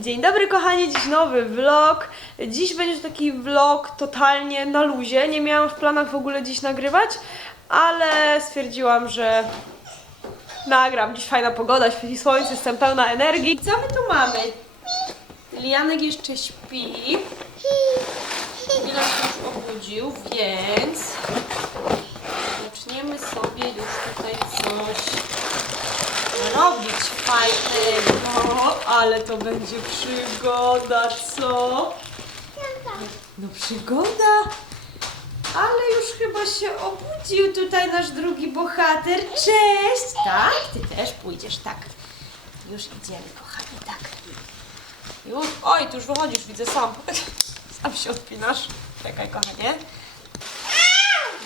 Dzień dobry kochani, dziś nowy vlog. Dziś będzie taki vlog totalnie na luzie. Nie miałam w planach w ogóle dziś nagrywać, ale stwierdziłam, że nagram. Dziś fajna pogoda, świeci słońce, jestem pełna energii. Co my tu mamy? Lianek jeszcze śpi. Milan się już obudził, więc zaczniemy sobie już tutaj coś robić fajnego, ale to będzie przygoda, co? No przygoda, ale już chyba się obudził tutaj nasz drugi bohater. Cześć! Tak, ty też pójdziesz, tak. Już idziemy, kochani, tak. Już, oj, ty już wychodzisz, widzę sam. Sam się odpinasz. Czekaj, kochanie.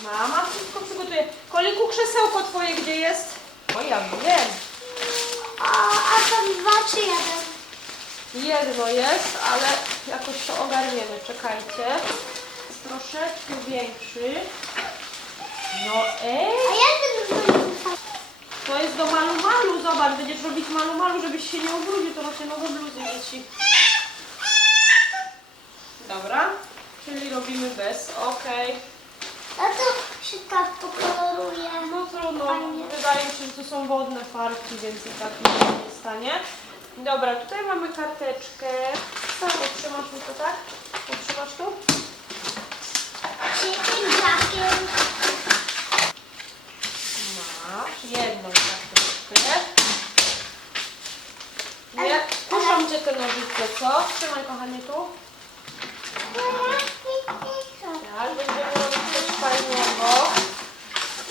Mama wszystko przygotuje. Koliku, krzesełko twoje gdzie jest? O, ja wiem. A, a tam dwa czy jeden? Jedno jest, ale jakoś to ogarniemy. Czekajcie. Jest troszeczkę większy. No ej, A jak ten to jest do malu malu. Zobacz, będziesz robić malu malu, żebyś się nie ubrudził. To macie nowe bluzy dzieci. Dobra, czyli robimy bez. Okej. A to się tak pokoloruje. No trudno. Fajnie. Wydaje mi się, że to są wodne farbki, więc i tak nic się nie stanie. Dobra, tutaj mamy karteczkę. Co, utrzymasz mi to tak? Utrzymasz tu? Tym brakiem? Masz jedną karteczkę. Nie, puszczam cię te nożyce, co? Trzymaj kochanie tu. Tak, będziemy robić coś fajnego.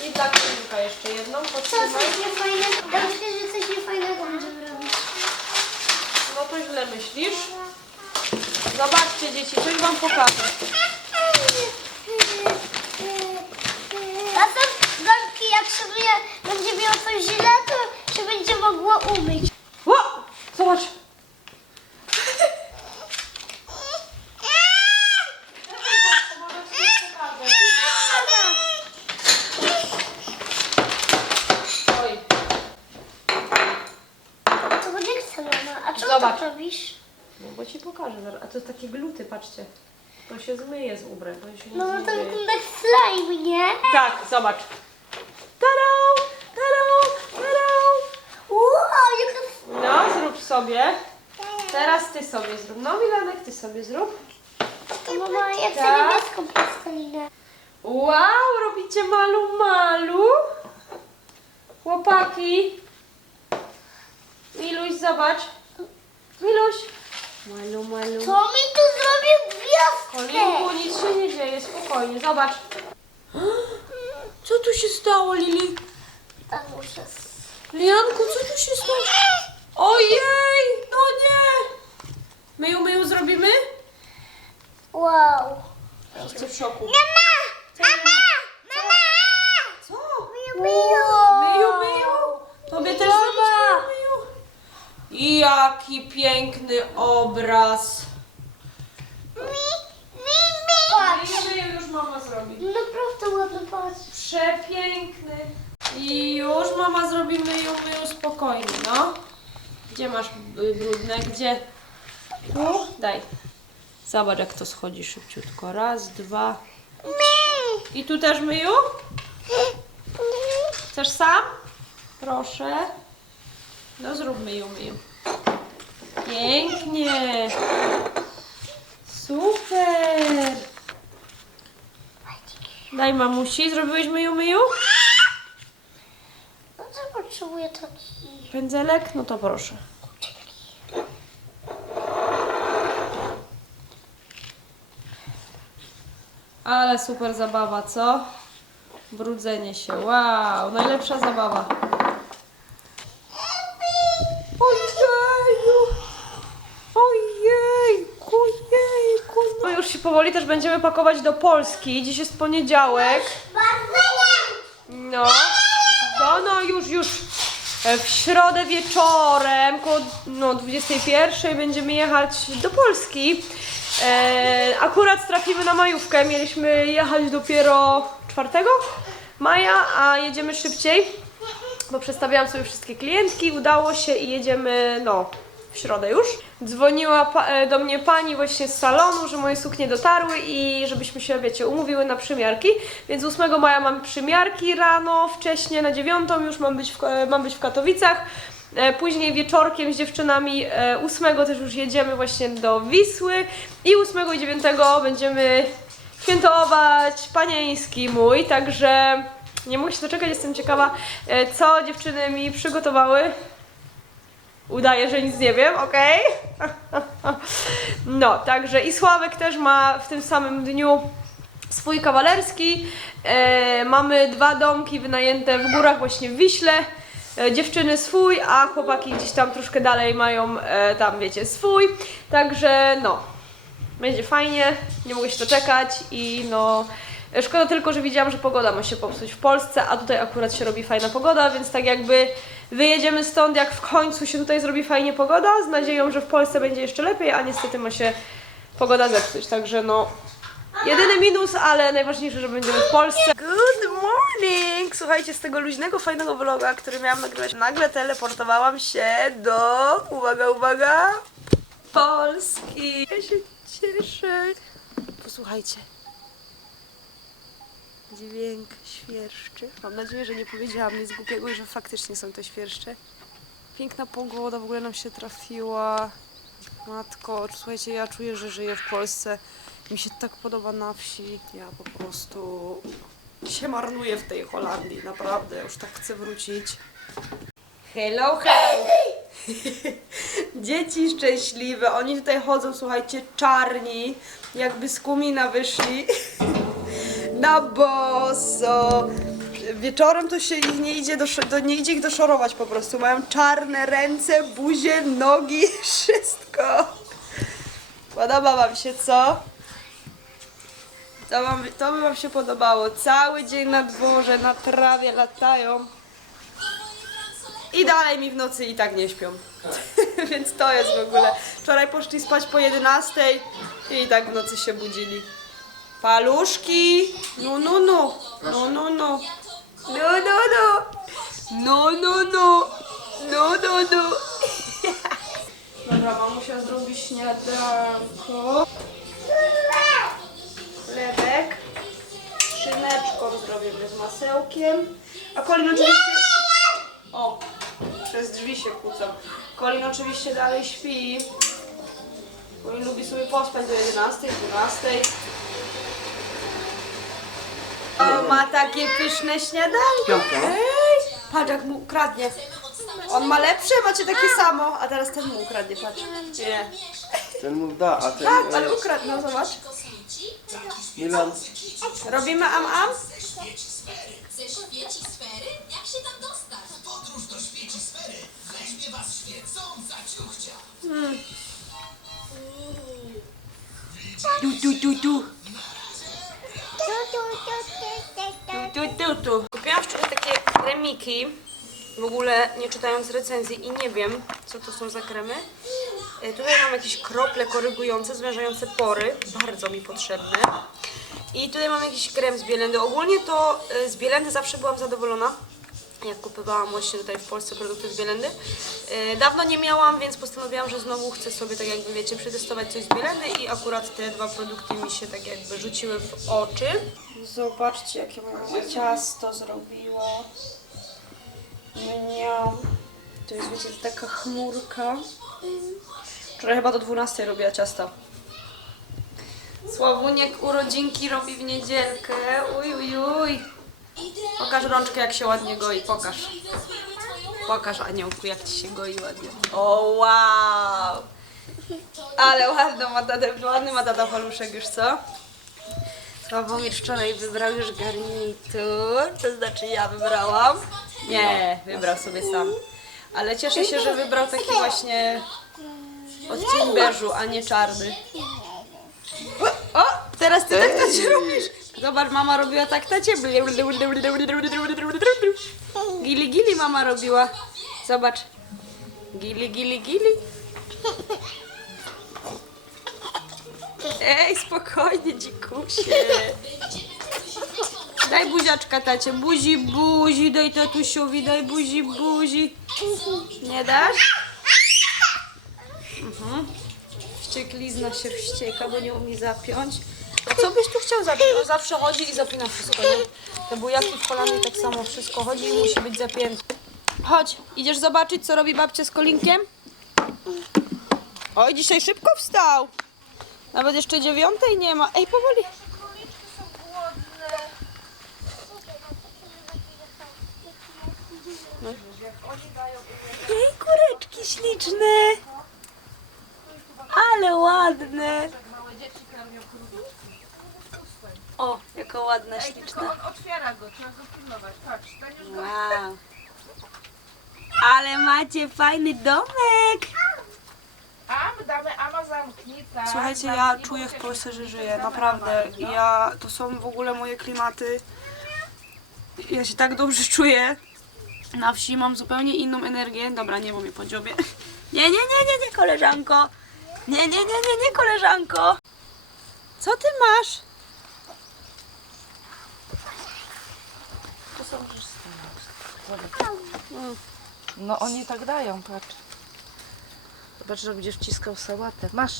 I dla Klinka jeszcze jedną, Co, podtrzymaj. coś niefajnego? Ja myślę, że coś niefajnego będziemy robić. No to źle myślisz. Zobaczcie dzieci, coś wam pokażę. A to Blanki, jak sobie będzie miał coś źle, to się będzie mogło umyć. Ło! Zobacz. Oj, To nie chcę, mama. A czemu Zobacz. tak robisz? No bo ci pokażę zaraz. A to jest takie gluty, patrzcie. To się zmyje z ubrań, to się No, no to wygląda jak slime, nie? Tak, zobacz. Tarą, tarą, tarą. Wow, jaka... No, zrób sobie. Teraz ty sobie zrób. No, Milanek, ty sobie zrób. Mama, ja chcę Tak. niebieską plastelinę. Wow, robicie malu malu. Chłopaki. Miluś, zobacz. Miluś. Malu malu. To mi tu zrobił Kolinku, gwiazdkę. nic się nie dzieje, spokojnie, zobacz. Co tu się stało, Lili? Tak muszę... Lianku, co tu się stało? Ojej, no nie. Myju, myju zrobimy? Wow. Jestem w szoku. Mama! Mama! Mama! Co? Myju, myju. Myju, myju. Tobie też zrobić myju, myju. I Jaki piękny obraz. Mi, mi, mi. Patrz. Myju już mama zrobi. Naprawdę ładny patrz. Przepiękny. I już mama zrobi myju, myju spokojnie, no. Gdzie masz y, brudne? Gdzie? Tu? Daj. Zobacz jak to schodzi szybciutko. Raz, dwa. Mi. I tu też myju? Chcesz sam? Proszę. No zrób myju, myju. Pięknie. Super. Daj mamusi. Zrobiłeś myju, myju? No to potrzebuję taki... Pędzelek? No to proszę. Ale super zabawa, co? Brudzenie się. Wow, najlepsza zabawa. Ojeju! Ojejku, jejku. No już się powoli też będziemy pakować do Polski. Dziś jest poniedziałek. No, no, no już, już e, w środę wieczorem, koło no, 21 będziemy jechać do Polski. E, akurat trafimy na majówkę, mieliśmy jechać dopiero 4 maja, a jedziemy szybciej, bo przestawiałam sobie wszystkie klientki, udało się i jedziemy, no, w środę już. Dzwoniła e, do mnie pani właśnie z salonu, że moje suknie dotarły i żebyśmy się, wiecie, umówiły na przymiarki. Więc 8 maja mam przymiarki rano, wcześniej na 9 już mam być w, e, mam być w Katowicach. E, Później wieczorkiem z dziewczynami e, 8 też już jedziemy właśnie do Wisły i 8 i 9 będziemy świętować panieński mój, także nie mogę się doczekać, jestem ciekawa, co dziewczyny mi przygotowały. Udaję, że nic nie wiem, okej? No, także i Sławek też ma w tym samym dniu swój kawalerski. E, mamy dwa domki wynajęte w górach, właśnie w Wiśle. E, dziewczyny swój, a chłopaki gdzieś tam troszkę dalej mają e, tam, wiecie, swój. Także no, będzie fajnie, nie mogę się doczekać i no. Szkoda tylko, że widziałam, że pogoda ma się popsuć w Polsce, a tutaj akurat się robi fajna pogoda, więc tak jakby wyjedziemy stąd, jak w końcu się tutaj zrobi fajnie pogoda, z nadzieją, że w Polsce będzie jeszcze lepiej, a niestety ma się pogoda zepsuć, także no. Jedyny minus, ale najważniejsze, że będziemy w Polsce. Good morning! Słuchajcie, z tego luźnego, fajnego vloga, który miałam nagrywać, nagle teleportowałam się do, uwaga, uwaga, Polski. Ja się cieszę. Posłuchajcie. Dźwięk świerszczy. Mam nadzieję, że nie powiedziałam nic głupiego i że faktycznie są to świerszcze. Piękna pogoda w ogóle nam się trafiła. Matko, słuchajcie, ja czuję, że żyję w Polsce. Mi się tak podoba na wsi. Ja po prostu się marnuję w tej Holandii, naprawdę. Już tak chcę wrócić. Hello, hello! Dzieci szczęśliwe, oni tutaj chodzą, słuchajcie, czarni, jakby z kumina wyszli na boso. Wieczorem to się ich nie idzie, do, do, nie idzie ich doszorować po prostu. Mają czarne ręce, buzie, nogi, wszystko. Podoba wam się, co? To, wam, to by wam się podobało. Cały dzień na dworze, na trawie latają. I dalej mi w nocy i tak nie śpią. Więc to jest w ogóle. Wczoraj poszli spać po 11 i tak w nocy się budzili. Paluszki! No, no, no. No, no, no. No, no, no. No, no, no. No, no, no. Dobra, mamusia zrobi śniadanko. Chlebek. Szyneczką zrobię z masełkiem. A Kolin oczywiście... O, przez drzwi się kłócą. Kolin oczywiście dalej śpi. Kolin lubi sobie pospać do 11, 12. O, ma takie pyszne śniadanko. Ej, patrz jak mu ukradnie. On ma lepsze, macie takie samo, a teraz ten mu ukradnie, patrz. Nie. Ten mu da, a ten Tak, e, ale ukradł, no zobacz. Milan Robimy am am? Ze świeci sfery? Jak się tam dostać? Podróż do świeci sfery weźmie was świecąca ciuchcia. Tu, tu, tu, tu. W ogóle nie czytając recenzji i nie wiem, co to są za kremy. E, Tutaj mam jakieś krople korygujące, zwężające pory. Bardzo mi potrzebne. I tutaj mam jakiś krem z Bielendy. Ogólnie to e, z Bielendy zawsze byłam zadowolona. Jak kupowałam właśnie tutaj w Polsce produkty z Bielendy. E, Dawno nie miałam, więc postanowiłam, że znowu chcę sobie tak jakby wiecie przetestować coś z Bielendy i akurat te dwa produkty mi się tak jakby rzuciły w oczy. Zobaczcie jakie mama ciasto zrobiło. Mniam. To jest wiecie taka chmurka. Wczoraj chyba do 12 robiła ciasto. Sławuniek urodzinki robi w niedzielkę. Uj, uj, uj. Pokaż rączkę jak się ładnie goi, pokaż. Pokaż aniołku jak ci się goi ładnie. O wow! Ale ładno ma tata, ładny ma tata paluszek już, co? Sławomir wczoraj wybrał już garnitur, to znaczy ja wybrałam. Nie, wybrał sobie sam. Ale cieszę się, że wybrał taki właśnie odcień beżu, a nie czarny. O, teraz ty tak tacie robisz. Zobacz, mama robiła tak tacie. Gili, gili mama robiła. Zobacz. Gili, gili, gili. Ej, spokojnie, dzikusie. Daj buziaczka tacie, buzi, buzi, daj tatusiowi, daj buzi, buzi. Nie dasz? Wścieklizna się wścieka, bo nie umie zapiąć. A co byś tu chciał zapiąć? On zawsze chodzi i zapina wszystko, nie? Te bujaki w kolanie tak samo wszystko chodzi i musi być zapięte. Chodź, idziesz zobaczyć, co robi babcia z kolinkiem? Oj, dzisiaj szybko wstał. Nawet jeszcze dziewiątej nie ma. Ej, powoli. Ej, kureczki śliczne. Ale ładne. O, jaka ładna, śliczna. On otwiera go, trzeba go pilnować. Patrz, Daniuszko. Wow. Ale macie fajny domek. A, my damy, Ama zamknij, tak. Słuchajcie, ja zamknij, czuję w Polsce, że żyję, naprawdę. no. Ja, to są w ogóle moje klimaty. Ja się tak dobrze czuję. Na wsi mam zupełnie inną energię. Dobra, nie, bo mnie po dziobie. Nie, nie, nie, nie, nie, koleżanko. Nie, nie, nie, nie, nie, koleżanko. Co ty masz? No oni tak dają, patrz. Zobacz, że będziesz wciskał sałatę. Masz.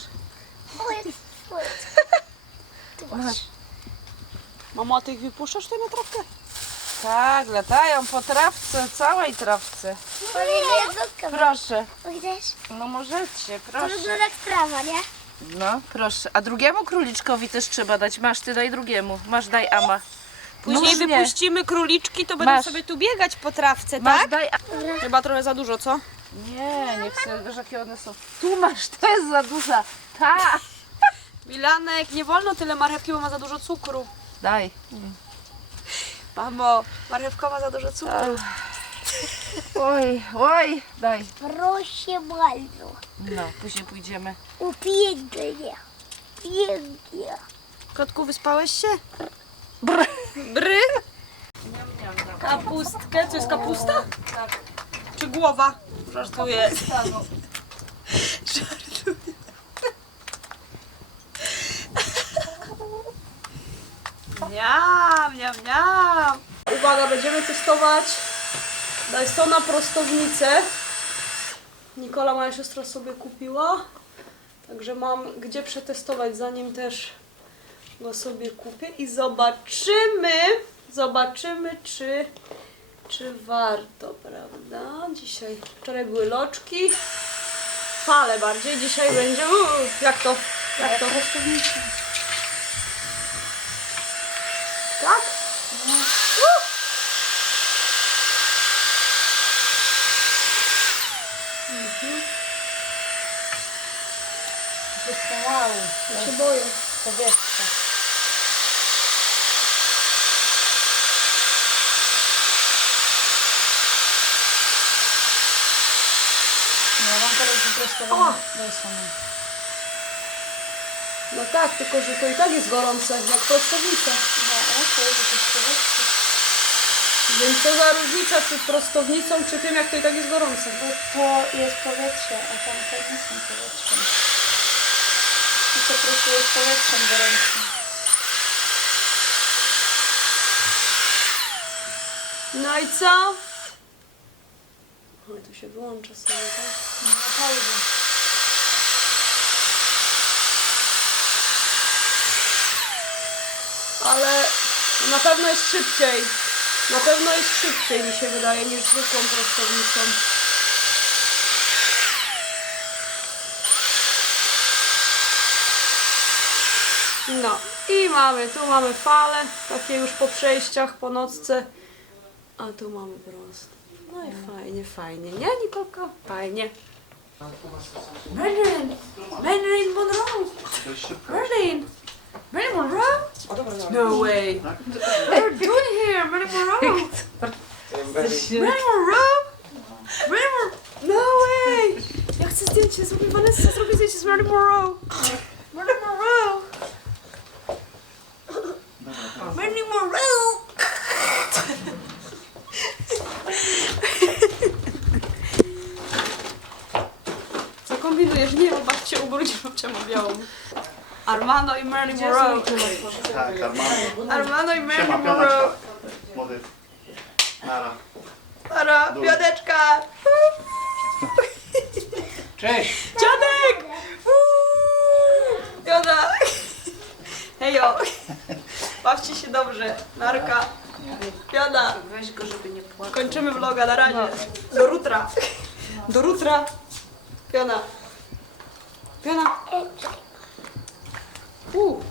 Masz. Mamo, a ty ich wypuszczasz tutaj na trawkę? Tak, latają po trawce, całej trawce. Proszę. Gdzieś? No możecie, To proszę. wygląda jak trawa, nie? No, proszę. A drugiemu króliczkowi też trzeba dać. Masz, ty daj drugiemu. Masz, daj Ama. Później Nóż nie. wypuścimy króliczki, to będą Masz. sobie tu biegać po trawce, Masz, tak? daj Chyba trochę za dużo, co? Nie, nie chcę, wiesz jakie one są. Tu masz, to jest za duża. Ta. Milanek, nie wolno tyle marchewki, bo ma za dużo cukru. Daj. Mamo, marchewka ma za dużo cukru. Oj, oj, daj. Proszę bardzo. No, później pójdziemy. Upięknie. Pięknie. Kotku, wyspałeś się? Brr. Bry? Kapustkę, to jest kapusta? Tak. Czy głowa? Żartuję. Żartuję. Miam, miam, miam. Uwaga, będziemy testować Dysona prostownicę. Nikola, moja siostra sobie kupiła. Także mam gdzie przetestować, zanim też go sobie kupię i zobaczymy, zobaczymy czy, czy warto, prawda? Dzisiaj, wczoraj były loczki, fale bardziej, dzisiaj będzie, uuu, jak to, jak to? Tak? Uh! Wow, Ja się boję. powietrze. No, mam teraz wyprostowane Dysona. No tak, tylko że to i tak jest gorące, jak prostownica. Więc co za różnica, czy prostownicą, czy tym, jak to i tak jest gorące. To jest powietrze, a tam to nie są powietrzem. To po prostu jest powietrzem gorącym. No i co? Oj, tu się wyłącza sobie, tak? Na pauzę. Ale na pewno jest szybciej. Na pewno jest szybciej, mi się wydaje, niż zwykłą prostownicą. No i mamy, tu mamy fale, takie już po przejściach, po nocce. A tu mamy prosto. No i fajnie, fajnie. Nie, Nikolka? Fajnie. Marilyn! Marilyn Monroe! Marilyn! Marilyn Monroe? No way! What are you doing here, Marilyn Monroe? Marilyn Monroe? Marilyn Monroe? No way! Ja chcę zdjęcie, zrobię Vanessa, zrobię zdjęcie z Marilyn Monroe. Marilyn Monroe! Marilyn Monroe! Co kombinujesz? Nie, bo babcia ubrudzi, babcia ma białą. Armando i Marilyn Monroe. Tak, Armando. Armando i Marilyn Siema, Monroe. Młody. Nara. Para, Dobra. piąteczka. Cześć! Dziadek! Uuu, Joda! Hejo! Bawcie się dobrze. Narka. Joda. Weź go, żeby nie płakał. Kończymy vloga, na razie. No. Do jutra. Do jutra. Piona. Piona. E, 不